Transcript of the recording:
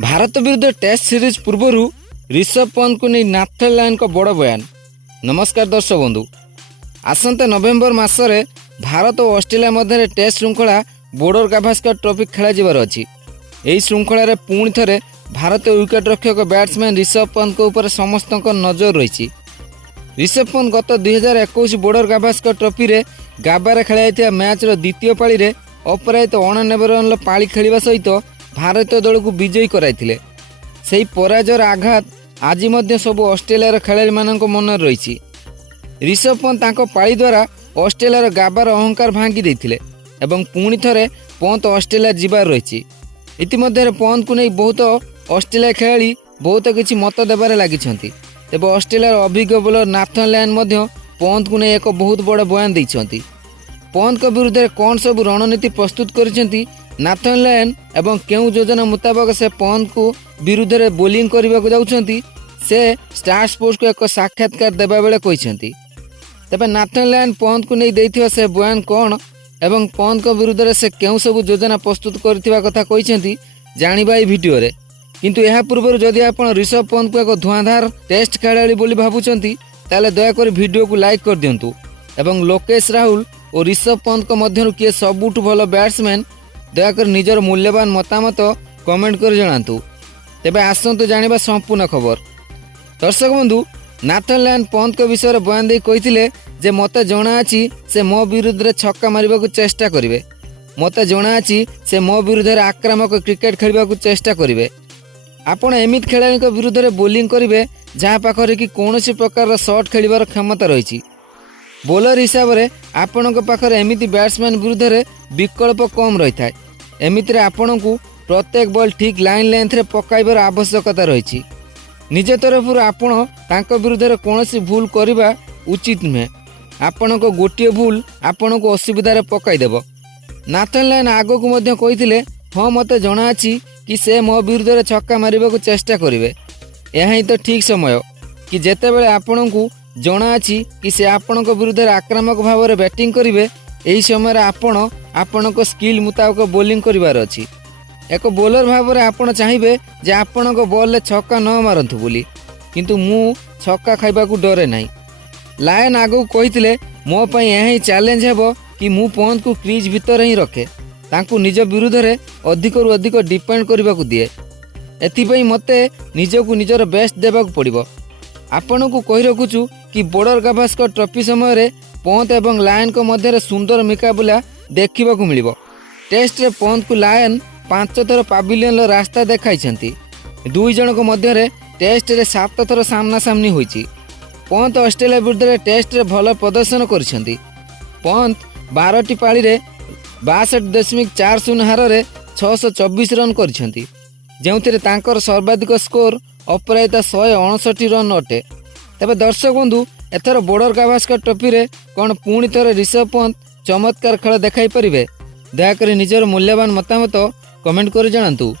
भारत विरुद्ध test series पूर्वर Rishabh Pant को नहीं नाथन लायन को बड़ बयान। नमस्कार दर्शक बंधु, आसंता नवेम्बर मासरे भारत और ऑस्ट्रेलिया मध्य टेस्ट श्रृंखला बोर्डर गाभास्कर ट्रॉफी खेल जबार अच्छी। यही श्रृंखलार पुणी थे भारत विकेट रक्षक बैट्समैन ऋषभ पंत को ऊपर समस्त नजर रही। ऋषभ पंत गत 2021 बोर्डर गाभास्कर ट्रॉफी रे गाबारे खेल मैच द्वितीय पाली अपराजित 99 रन पाली खेलवा सहित भारतीय दल को विजयी कराइथिले। सेही पराजयर आघात आज सब ऑस्ट्रेलिया खेलाड़ी मान मन रही। ऋषभ पंत तांको पाली द्वारा ऑस्ट्रेलिया गाबार अहंकार भांगी देथिले एवं पुणी थे पंत ऑस्ट्रेलिया जीवार रही। इतिमध्य पंत को नहीं बहुत ऑस्ट्रेलिया खेलाड़ी बहुत किसी मत देबार लागिछंती। तेबे ऑस्ट्रेलिया अभिज्ञ बोलर नाथन लायन पंत को नहीं एक बहुत बड़ बयान देइछंती। पंत के विरुद्ध कौन सब रणनीति प्रस्तुत करिसेंती नाथन लायन एवं केउ योजना मुताबक से पंत को विरुद्ध रे बोलिंग करने को जाउछंती से स्टार स्पोर्ट्स को एक साक्षात्कार देबा बेले कहिसेंती। तबे नाथन लायन पंत को नहीं देथिबा से बयान कौन एवं पंत के विरुद्ध रे से केउ सब योजना प्रस्तुत करथिबा कथा कहिसेंती जानिबा ए वीडियो रे। किंतु यह पूर्व जदि आपण ऋषभ पंत को एक धुआंधार टेस्ट खेलाड़ी बोली भाबुचंती ताले दयाकोरी वीडियो को लाइक कर दियंतु एवं लोकेश राहुल और ऋषभ पंत को मध्यरु किए सबुठु भल बैट्समैन दयाकर निजर मूल्यवान मतामत कमेंट कर जणातु। तेबे आसंतु जानिबा संपूर्ण खबर। दर्शक बंधु, नाथन लायन पंत के विषय में बयान दे कहिथिले जे मते जणा अछि से मो विरुद्ध रे छक्का मारिबा को चेष्टा करिवे। मते जणा अछि से मो विरुद्ध रे आक्रामक क्रिकेट खेलिबा को चेष्टा करिवे। आपण एमित खेलाड़ी के विरुद्ध रे बोलिंग करिवे जहाँ पाखरे कि कोनोसी प्रकार शॉट खेलिबार क्षमता रही। बोलर हिसाब से आपण पाखरे एमिति बैट्समैन विरुद्ध रे विकल्प कम रही था। एमिति रे आपण को प्रत्येक बॉल ठीक लाइन लेंथ रे पकाइबार आवश्यकता रही। निज तरफ आपण तांको विरुद्ध रे कोनोसी भूल करिबा उचित नुहे। आपण को गोटिए भूल आपण को असुविधा रे पकाई देबो। नाथन लायन आगो को मध्य कहिथिले हाँ मते जणा अछि कि से मो विरुद्ध रे छक्का मारिबा को चेष्टा करिवे। यह ही तो ठीक समय कि जेतेबेले आपण को जणा अछि कि से आपण को विरुद्ध आक्रामक भाव में बैटिंग करिवे। एही समय आपण को स्किल मुताबक बोलिंग करिवार अछि। एक बोलर भाव में आपण चाहिए जे आपण को बॉल ले छक्का न मारंतु बोली, किंतु मु छक्का खाइबा को डरे नाही। लायन आगो कहिथिले मो पई यही चैलेंज हेबो कि मु पंत को क्रीज भीतर ही रखे तांकु निज विरुद्ध रे अधिक रु अधिक डिपेंड करबा को दिए। एथिपई मते निजको निजर बेस्ट देबा को पड़िबो। आपण को कहि रखुछु कि बॉर्डर गाभास्कर ट्रॉफी समय रे पंत एवं लायन को मध्य सुंदर मुकाबला देखा मिलिबो। टेस्ट रे पंत को लायन 5 थर पाविलियन रास्ता देखाइछंती। दुई जन को मध्य रे टेस्ट रे 7 थर सामना सामनी होईची। पंत ऑस्ट्रेलिया विरुद्ध रे टेस्ट रे भल प्रदर्शन करिसेंती। पंत 12टी पाली रे 62.40 हार रे 624 रन करिसेंती, जेउथिरे तांकर सर्वाधिक स्कोर अपराजित 159 रन अटे। तेबे दर्शक बंधु, एथर बॉर्डर गाभास्कर ट्रॉफी रे कौन पुणी थे ऋषभ पंत चमत्कार खेल देखाई परिवे? दयाकोरी निजर मूल्यवान मतामत कमेंट कर जणातु।